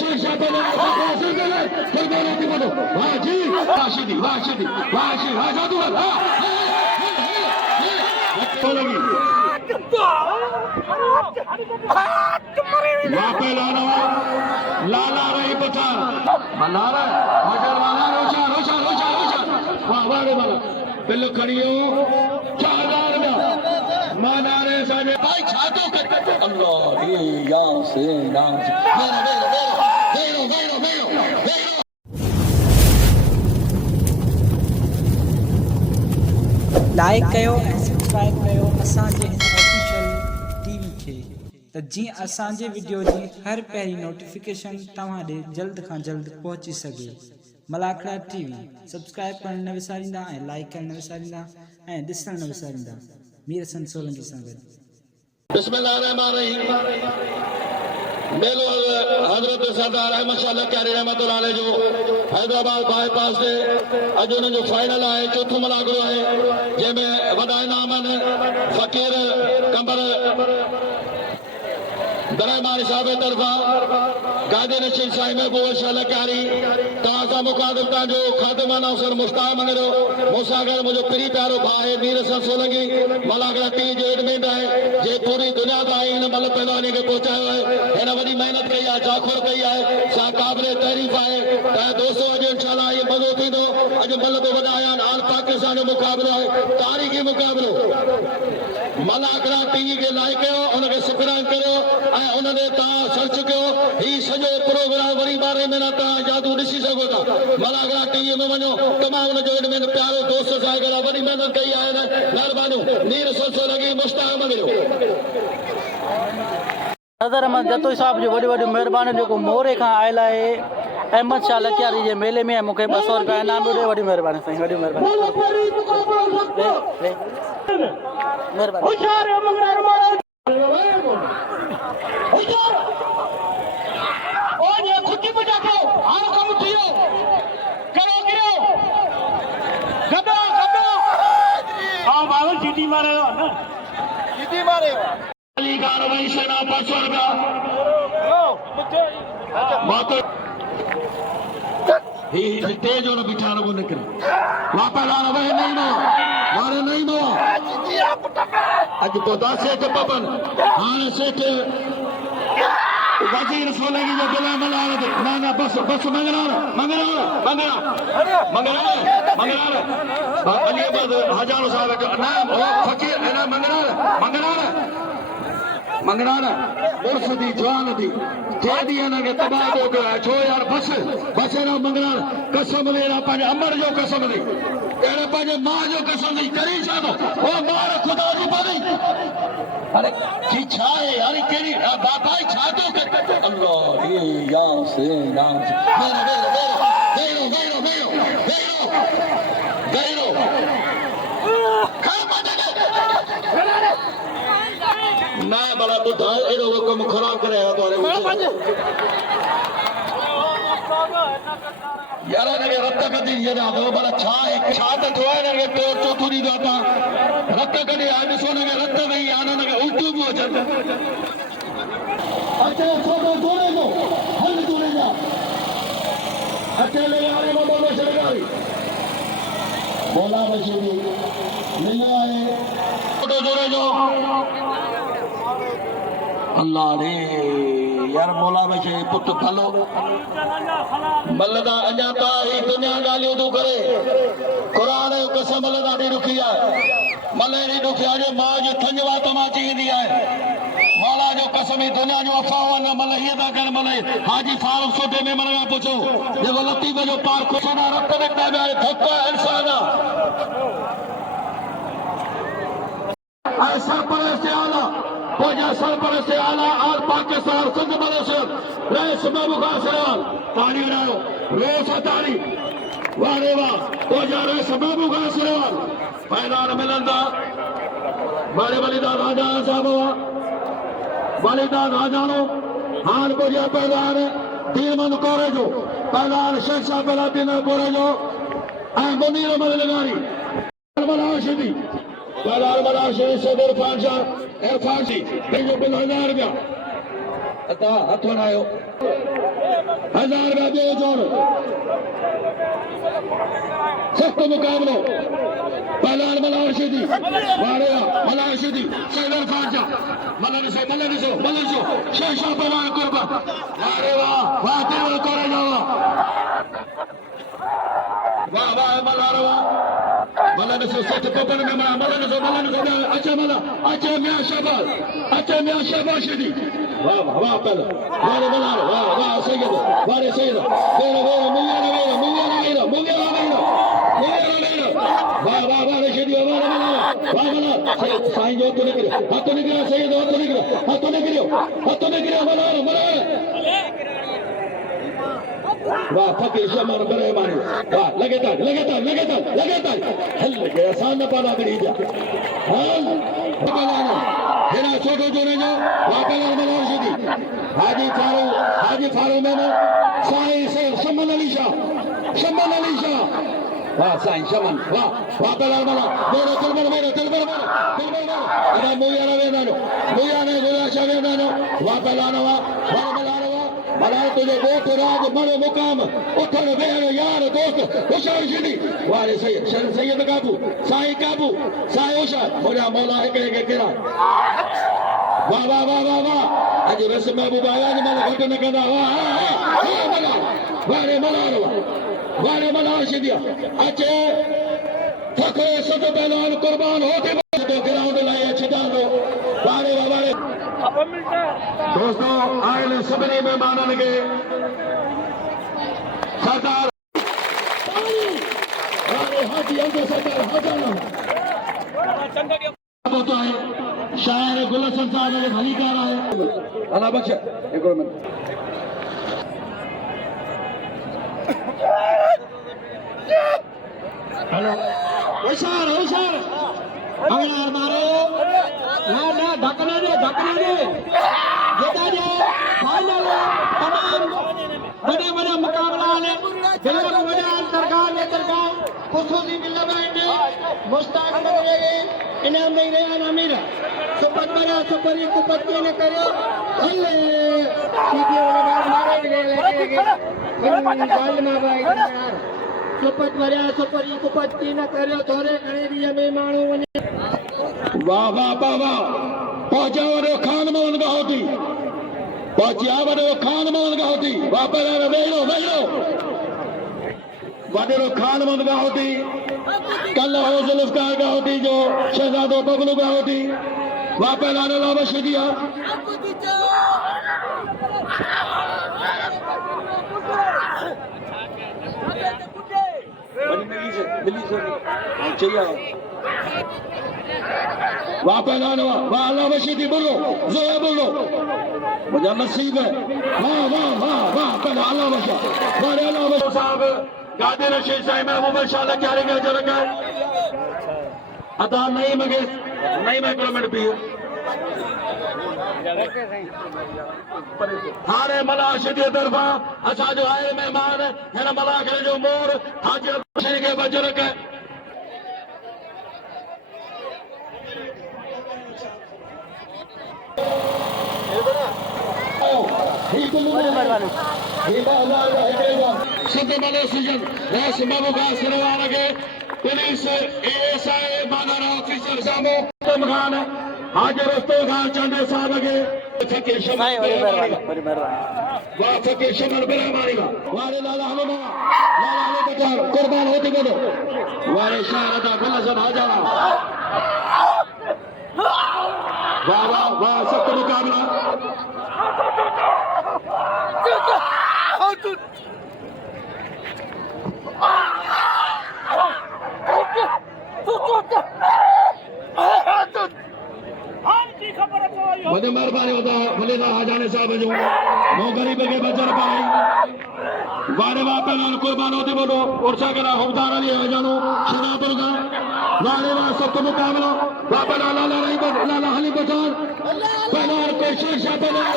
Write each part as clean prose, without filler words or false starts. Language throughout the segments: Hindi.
शेरशाह पहले हासिल करे फिर बोलो कि बोलो वाह जी राशिदी राजादू लगी वहां पे लाला रही पठान लाला मगर वाला रोशा वाह वाह वाला बिल्लो खड़ियो 4000 में मानारे साजे भाई छातो कर अल्लाह या से नाम वेरो लाइक कयो ऐं सब्सक्राइब कयो असांजे हिन ऑफिशियल टीवी खे त जीअं असांजे वीडियो जी हर पहिरीं नोटिफिकेशन तव्हां ॾे जल्द खां जल्द पहुची सघे। मलाखड़ा टीवी सब्सक्राइब करण न विसारींदा ऐं लाइक करण न विसारींदा ऐं ॾिसण न विसारींदा। मीर हसन सोलंकी सां गॾु बिस्मिल्लाहिर्रहमानिर्रहीम मेलो हजरत सरदार अहमद शाह लखारी रहमतुल्लाह अलैह जो हैदराबाद बाईपास से अज उन जो फाइनल है चौथो मलागरो है जंहिंमें वॾा इनाम आहिनि फ़कीर कंबर दरहमानी साहब तरफा गादी नशीद साईं महबूब शाह लखारी तव्हां मुखातिब तव्हांजो खातिमा नौसर मुश्ताक मंगरो मूंसागर मुंहिंजो पिरी प्यारो भाउ आहे मीर हसन सोलंकी मलाखड़ा टीवी जो एडमिन आहे जे पूरी दुनिया ताईं हिन मल पहलवानी खे पहुचायो आहे हिन वॾी महिनत कई आहे जाखोर कई आहे सा क़ाबिले तारीफ़ आहे त दोस्तों अॼु इंशाअल्लाह इहो मज़ो थींदो अॼु मल बि वॾा आया आहिनि ऑल पाकिस्तान जो मुक़ाबिलो आहे तारीख़ी मुक़ाबिलो मलाखड़ा टीवी खे लाइक कयो उनखे सब्सक्राइब कयो ऐं उनते तव्हां सर्च कयो ही सॼो प्रोग्राम वरी 12 महीना तव्हां जादू ॾिसी सघो था मलाखड़ा टीवी में वञो तमामु उनजो एडमिन प्यारो दोस्त साहिब वॾी महिनत कई आहे महिरबानी मीर हसन सोलंकी मुश्ताक मंगरो सदर अहमद जतोई साहब जो वॾी वॾी महिरबानी जेको मोरे खां आयल आहे अहमद शाह लखारी जे मेले में मूंखे 200 रुपया इनाम ॾियो वॾी महिरबानी साईं वॾी महिरबानी जीती मारे अली कार्रवाई सेना 500 रुपया तेज और बिठाने को निकले वापस आना वही नहीं नो मारे नहीं नो आज तो 10 सेठ पपन हाँ सेठ वजीर सोलंकी जो दिला मला ना बस मंगना अली हजारों साहब ना फकीर है ना मंगना उर्फ दी जवान दी जेदी इनके तबाह हो गया छो यार बस ना मंगना कसम मेरा पंहिंजे अमर जो कसम दी अहिड़े पंहिंजे मां जो कसम दी करी छा थो ओ मार खुदा जी बनी अरे की छा है अरे केड़ी बाबा छा तो अल्लाह या से नाम वेरो ना भला ॿुधा अहिड़ो कमु ख़राब करे आया तो यार हिनखे रत कढी छॾियां थो भला छा त थियो आहे हिनखे टोर चोथो ॾींदो आहे रत कढी आहे ॾिसो हिनखे रत वई आहे हिनखे उल्टियूं पियूं अचनि अचे छोटो जोड़े जो हल जोड़े जा अकेले यारे में बोलो सरकारी बोला बचेगी नहीं आए छोटो जोड़े जो अल्लाह रे यार मौला बचे पुत भलो मलदा अञा ता ही दुनिया गालियों तू करे कुरान जो कसम मलदा दी रुखी है मलेरी दुखिया जो मां जो थंजवा तमाची दी है मौला जो कसम ही दुनिया जो अफवाह न मल ये दा कर मले हाजी फारूक सोटे में मलवा पूछो जे लतीफ जो पार खुशना रत में काबे धक्का इंसान ऐसा परस्ते आला पोजा सरपरस्ते आला और पाकिस्तान सिंध मलेशिया रईस महबूब खान ताली बनाओ रोज ताली वारे वाह पोजा रईस महबूब खान मैदान मिलंदा बड़े बलिदान राजा साहब बलिदान राजानो हाल पोजा पहलवान दीनमन कोरे जो पहलवान शेख साहब बलादीन कोरे जो मुनीर मदनगारी मलाशिदी पहलवान मलाशिदी से इरफान जी 1000 रुपया अता हथ बनायो 1000 का दो जोड़ सख्त मुकाबलो पहलवान मल्हार रशीदी वारेवा मल्हार रशीदी सैदर खाजा मल्हार सो शेषा पहलवान कुर्बा वारेवा वाह तेरे करे जावा वाह वाह मल्हारवा मल्हार सो सच पपन में मल्हार सो अच्छा मैं शाबाश दी वाह वाह पहले वारे मल्हार वाह सैयद वारे सैयद वेरे मुंगे वाह रशीदी वाह मल्हार साईं जो तो निकला सैयद हाथ तो निकलो मल्हार वाह फकीर शमन बड़े मानी वाह लगातार हल लगे आसान न पाला करी जा हल पलानो हेरा छोटो जोने जो वाह पलानो मल्हार रशीदी हाजी फारू में साईं से शमन अली शाह वाह साईं शमन वाह पलानो मेरे तिलबर अरे मुया ने गोया शावेदानो वाह पलानो वाह मल्हार तुझे वोट राज बड़ो मुकाम उठण वेहण यार दोस्त होशियार रशीदी वारे सैयद काबू साईं होशियार मुझा मौला हिकिड़े खे वाह अॼु रस महबूब आया जी महिल घटि न कंदा वारे मल्हार रशीदी अचे थकड़े सत पहलवान कुर्बान होते ग्राउंड लाइ छॾां थो वारे दोस्तों आयल सभिनी महिमाननि खे सरदार शायर गुलशन साहब जे हलीकार आहे अला बख्श हिकिड़ो मिनट हेलो होशियार अगला मारो ना ढकने दे जेता जे फाइनल तमाम बड़े मुकाबला ने बिल्कुल वड़ा दरगाह खुशूसी मिलवाएंगे मुश्ताक बनेगे इनाम नहीं रहा नामीर सुपत बड़ा सुपरी कुपत्ती ने करो हल्ले सीधे मारे लेके गोल में भाई यार सुपत बड़ा सुपरी कुपत्ती ने करो थोड़े घणे दी में माणू वने वाह पहुंचा वॾो खान मोहन गाहोती वाह पर वेड़ो वॾेरो खान मोहन गाहोती कल हो जुल्फकार गाहोती जो शहजादो बबलू गाहोती वाह पहलवान अला रशीदी वाह पहलवान वाह अला रशीदी बोलो जोया बोलो मुझे नसीब है वाह पहला अला रशीदी साहब गादी रशीद साईं महबूब शाह लख्यारी के जो रखा अदा नहीं मैं किलोमीटर पी हाणे मल्हार रशीदी तरफा असा जो आए मेहमान हिन मल्हार जो मोर हाजी रशीद के बजो रखे पुलिस ASI मानर ऑफिसर साहब खान हाजिर खान चंदे साहब के फकीर शमन बिरहमानी वारे लाला बचार कुर्बान होती बोलो वारे शारदा गुलशन हाजारा वाह सख्त मुकाबला वॾी महिरबानी होता भले हाजाने साहब जो नो गरीब के बचर पाई वारे वाह पहलवान कुर्बान होते बोलो उर्सा करा हुबदार अली हजानो शरापुर का वारे वाह सख्त मुकाबला वाह पहलवान लाला हली बचार पहलवान को शेषा पहलवान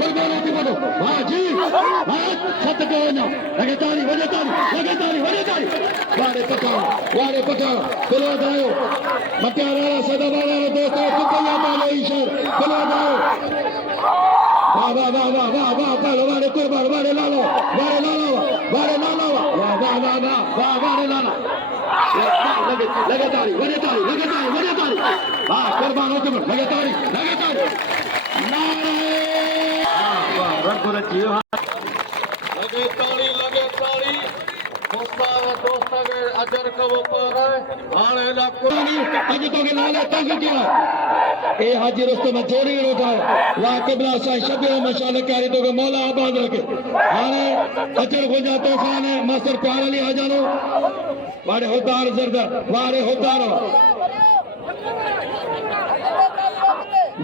कुर्बान होते बोलो वाह जी खत कहो ना लगे तारी वारे पठान बिलो दायो मत्यारा सदा वाला दोस्तों कुकैया माले ईश्वर बिलो दायो वाह वाह वाह वाह वाह वाह पहलो वारे कुर्बान वारे लालो वारे लालो वारे लालो वाह वाह वाह वाह वाह वारे लाला लगे तारी वजे तारी वाह कुर्बान हो तुम लगे तारी नारे वाह रखो रखियो लगे तारी मुस्ताव दोस्त के अजर कबो पर हाने ला कुरानी अज तो के लाले तंग किया ए हाजी रुस्तम जोरी उठा वाह किबला सा शबीर मशाल कारी तो के मौला आबाद रखे हाने अजर हो जा तूफान है मास्टर प्यार अली हजारो वारे होदार जरदा वारे होदार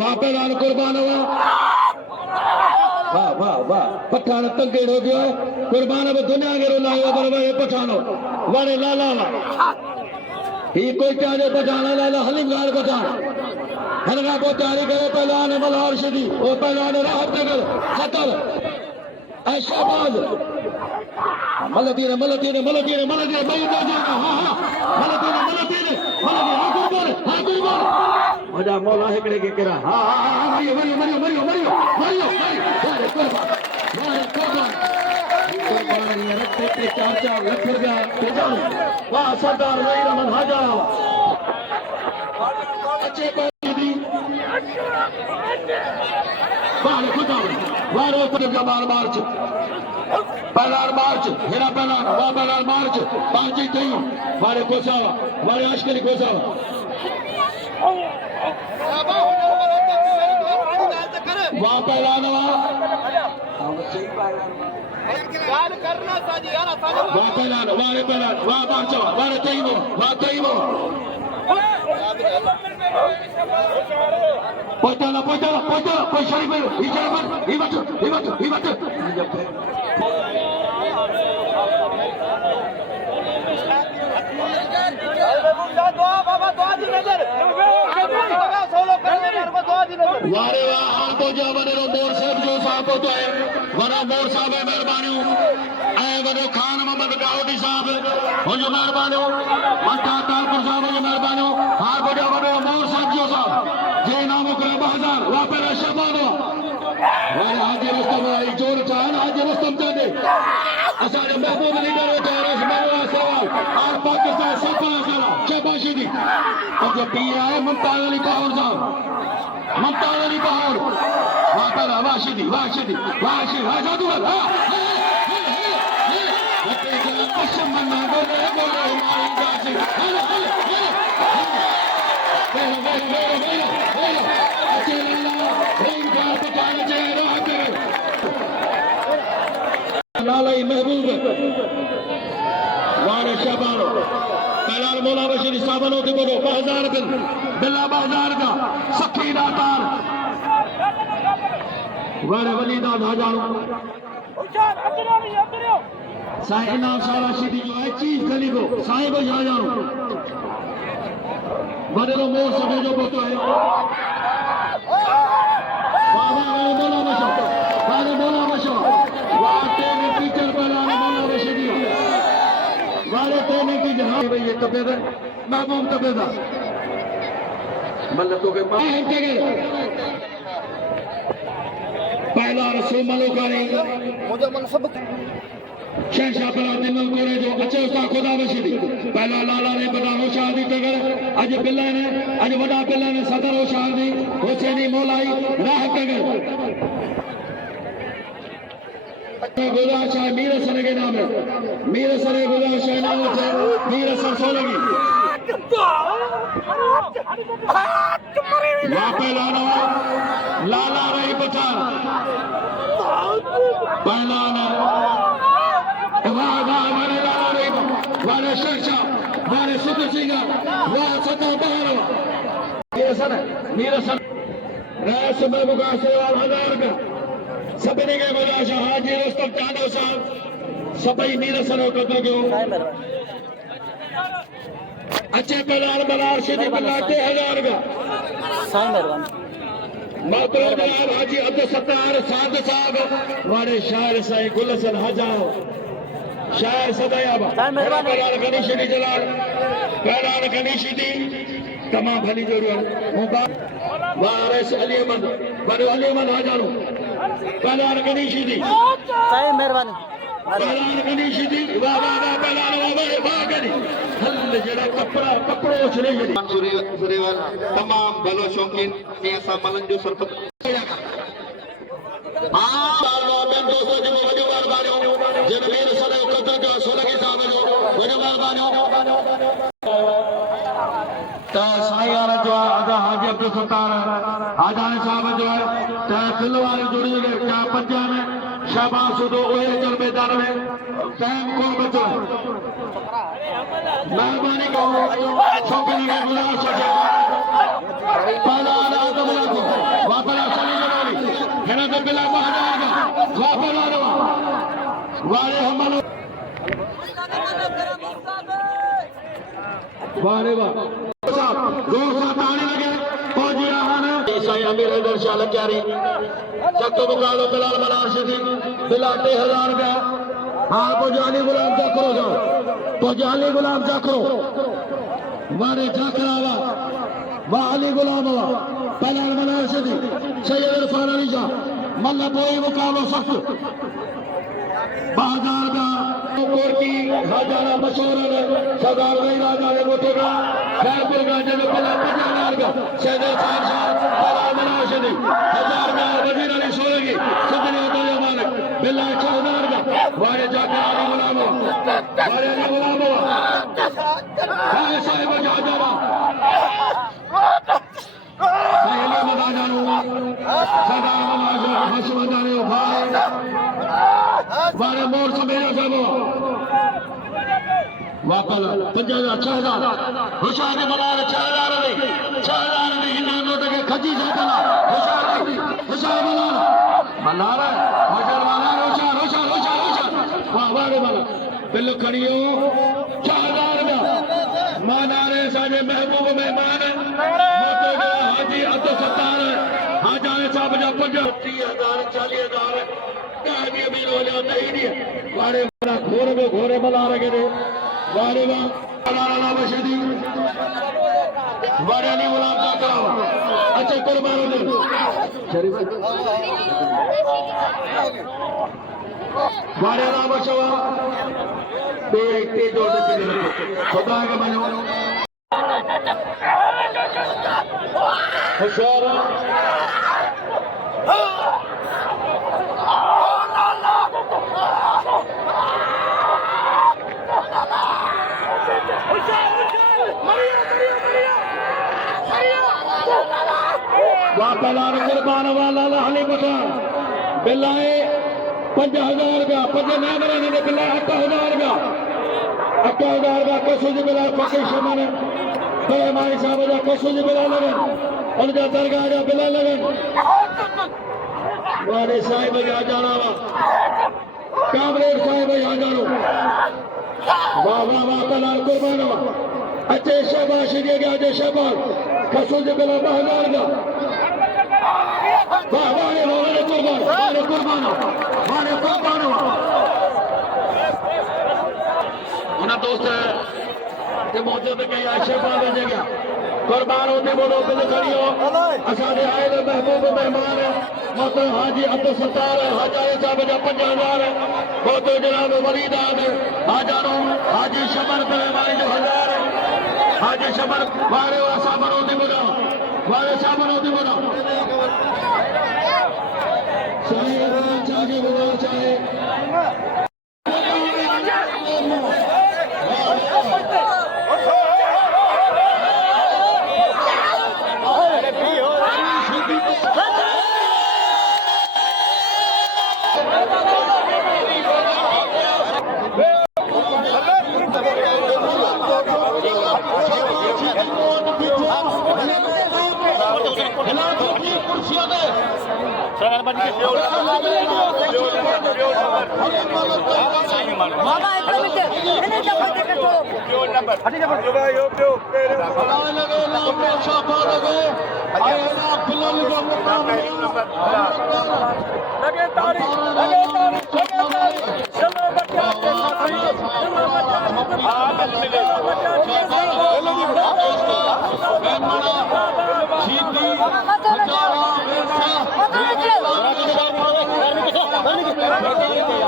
वाह पे लाल कुर्बान हुआ वाह वाह वाह पठान तंगेड़ हो गया कुर्बान अब दुनिया के रो लायो बरवे पठानो वारे लाला ही कोई चाहे पठाना लाला हलीम गाल पठान हलगा को तैयारी करे पहलवान मल्हार शदी ओ पहलवान राहत नगर खतर ऐशाबाद मलतीने भाई तो जाएगा हां मलतीने हां कुर्बान मजा मौला हिकड़े के करा हां मरियो कुर्बान ये रखते के 4 लाख रुपया भेजाओ वाह सरदार रही रमन हाजा अच्छे कोई बाहर खुदा वारो पर जबान मार्च पहला मार्च हेरा पहला मार्च पांच ही थी वारे कोसावा वारे आशकरी कोसावा वहां पहला नवा वहां पहला वारे पहला वहां मार्चवा वारे तईमो पोइताला कोई शरीफ ही बट वारे वाह तो जो वनो मोर साहब जो साहब तो है वनो मोर साहब मेहरबानियों ऐ वनो खान मोहम्मद गाउडी साहब हो जो मेहरबानियों मक्का तालपुर साहब हो जो मेहरबानियों हां बड़े वनो मोर साहब जो साहब जे नाम को 2000 वापस शबानो वारे हाजी रुस्तम आई जोर चाहन हाजी रुस्तम चाहते असा जो महबूब लीडर होता है रसमाला सवाल और पाकिस्तान सफा करा शबाशिदी और जो पीए है मुमताज अली पावर साहब मुमताज अली पावर वापस वाशिदी जादू पश्चिम बंगाल बोले हमारी जासी लालाई महबूब वारे शबानो पहला मौला बशीर साबनो थे बोलो 2000 बिल्ला 2000 का सखी दातार वारे वलीदा धाजानो साईं इनाम सारा शिदी जो है चीज खली को साईं को जा जानो वडेरो मोर सभे जो बोतो है बाबा मौला बशो वाटे में टीचर पहला मौला बशीर वाले ट्रेनिंग की जहां भाई ये तबेदा महबूब तबेदा मल्लतों के पहला रसूल मलोकारी शहशाह परा दिनों कोरे जो अच्छे उस्ता खुदा बशीदी पहला लाला ने बड़ा होशियार दी टगर आज बिल्ला ने आज बड़ा बिल्ला ने सदर होशियार दी हुसैनी मौलाई राह टगर गुजाशाह मीर सर के नाम है मीर सर गुजाशाह नाम है मीर सर सोलगी वहां पे लाला रही पठान पहला वाह वारे लाला रही वारे शहशाह वारे सुख सिंह वाह सदा बहार मीर सर रास में मुका सेवाल 1000 का सभिनी के गुजाशाह हाजी रुस्तम चांदो साहब सभई मीर सरो कदर कयो अच्छे पहलान बनार शिदी बिल्ला 2000 का साईं मेहरबानी मोहतरम जनाब हाजी अब्दुल सत्तार साद साहब वारे शायर साईं गुलसन हजाओ शायर सदायाबा पहलान गणेश दी जलाल पहलान गणेश दी तमाम भली जोरियो वारिस अली अहमद बड़ो अली अहमद हजारो पहलवान गणेशी दी साईं महिरबानी पहलवान गणेशी दी वाह वाह वाह पहलवान वाह गणी हल जड़ा कपड़ो छड़े जड़ी सुरेवर तमाम भलो शौकीन के सा मलन जो सरपत हां बार बेन दोस्तों जो वजवार बानो जनवीर सने कतर का सोलगी साहब जो वजवार बानो ता साईयार जो आदा हाजी अब्दुल सत्तार आजान साहब जो है ता खिलवाड़ी जुड़ी है क्या पंजा में शाबाश सुदो ओए चल मैदान में टाइम को बचो मेहरबानी को शौकीन के गुलाम सके पाला आदम को वापरा चली जरूरी है ना बिला महाराज वापरा वारे हमलो वारे वाह रोसा ताने लगे फौजी रहन साईं अमीर हैदर शाह लक्यारी चक्को मुकालो बिलाल मनार शरीफ बिला 3000 रुपया हाँ पुजाली गुलाम जाकरो जाओ पुजाली गुलाम जाकरो मारे जाकरावा वाह अली गुलाम हुआ बिलाल मनार शरीफ सैयद इरफान अली शाह मल्ला बोई मुकालो सख्त 2000 का कोर्टी हजारा मशहूर सरदार भाई राजा ने मोटेगा खैरपुर का जब बिला 50,000 का सैयद खान शाह बिलाल मनार शरीफ 1000 का वजीर अली सोलगी सदनी उदय मालिक बिला 6000 का वारे जाकर अली गुलाम वारे अली गुलाम हाय साहिब जाजावा पहले मदानो सरदार मनार हसमदाने भाई वारे मोर समेरा जाबो वापल 5000 होशियार मनार 6000 ने हिंदू नोट के खजी जातला होशियार मनार होशियार वाह वारे वाला बिल खड़ियो 4000 का मानारे साजे महबूब मेहमान मोतो जो हाजी अब्दुल सत्तार हाजाने साहब जा 30,000 40,000 काजी अमीर हो जाता ही नहीं वारे वाला घोरे बना रखे थे वारे वाह अलाला बशदी वारे अली गुलाम जाकरा अच्छा कुर्बान दे शरीफ वारे अला बशवा बेटे जोड़ के खुदा के बनो होशियार वापलार कुर्बान वाला हली बता बिलाए 5000 का 5 नंबर ने बिला 8000 का 8000 का कसुज बिला पके शमन बेमानी साहब जा कसुज बिला लगन उनका दरगाह जा बिला लगन वारे साहिब जा जानावा कामरेड साहिब जा जानो वाह वाह वाह पलार कुर्बान वाह अच्छे शबाश दिए गया जे शबाश कसुज बिला 2000 का वाह वारे कुर्बान उन्हें दोस्त के मौजूद के आशीर्वाद जगह कुर्बान होते बोलो बिल करियो असादे आए महबूब मेहमान मतलब हाजी अब्दुल सत्तार हजारे साहब जा 50,000 बहुत जनाब वलीदाद हाजारो हाजी शमर मेहमान जो 1000 हाजी शमर वारे साबर होते बोलो वारे साबर होते बोलो चाहे बोलो चाहे बंद